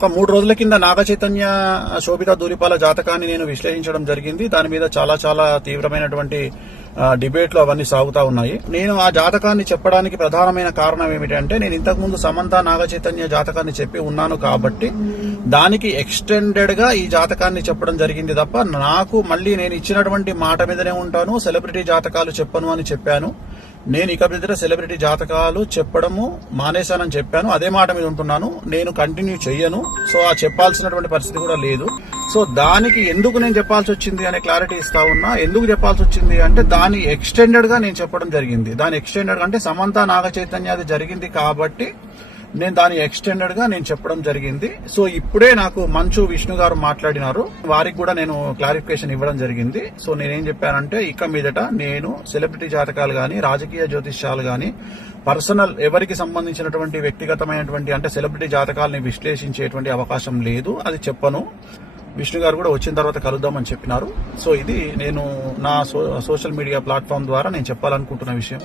ఒక మూడు రోజుల కింద నాగ చైతన్య శోభిత దూరిపాల జాతకాన్ని నేను విశ్లేషించడం జరిగింది. దాని మీద చాలా చాలా తీవ్రమైనటువంటి డిబేట్లు అవన్నీ సాగుతా ఉన్నాయి. నేను ఆ జాతకాన్ని చెప్పడానికి ప్రధానమైన కారణం ఏమిటంటే నేను ఇంతకు ముందు సమంత నాగ చైతన్య జాతకాన్ని చెప్పి ఉన్నాను కాబట్టి దానికి ఎక్స్టెండెడ్గా ఈ జాతకాన్ని చెప్పడం జరిగింది తప్ప నాకు మళ్ళీ నేను ఇచ్చినటువంటి మాట మీదనే ఉంటాను సెలబ్రిటీ జాతకాలు చెప్పను అని చెప్పాను. నేను ఇక మీద సెలబ్రిటీ జాతకాలు చెప్పడము మానేశానని చెప్పాను. అదే మాట మీద ఉంటున్నాను. నేను కంటిన్యూ చెయ్యను. సో ఆ చెప్పాల్సినటువంటి పరిస్థితి కూడా లేదు. సో దానికి ఎందుకు నేను చెప్పాల్సి వచ్చింది అనే క్లారిటీ ఇస్తా ఉన్నా. ఎందుకు చెప్పాల్సి వచ్చింది అంటే దాని ఎక్స్టెండెడ్గా నేను చెప్పడం జరిగింది. దాని ఎక్స్టెండెడ్ అంటే సమంత నాగ చైతన్య అది జరిగింది కాబట్టి నేను దాని ఎక్స్టెండెడ్గా నేను చెప్పడం జరిగింది. సో ఇప్పుడే నాకు మంచు విష్ణు గారు మాట్లాడినారు. వారికి కూడా నేను క్లారిఫికేషన్ ఇవ్వడం జరిగింది. సో నేనేం చెప్పానంటే ఇక మీదట నేను సెలబ్రిటీ జాతకాలు గాని రాజకీయ జ్యోతిష్యాలు గాని పర్సనల్ ఎవరికి సంబంధించినటువంటి వ్యక్తిగతమైనటువంటి అంటే సెలబ్రిటీ జాతకాలని విశ్లేషించేటువంటి అవకాశం లేదు. అది చెప్పను. విష్ణు గారు కూడా వచ్చిన తర్వాత కలుద్దామని చెప్పినారు. సో ఇది నేను నా సో- సోషల్ మీడియా ప్లాట్ఫామ్ ద్వారా నేను చెప్పాలనుకుంటున్న విషయం.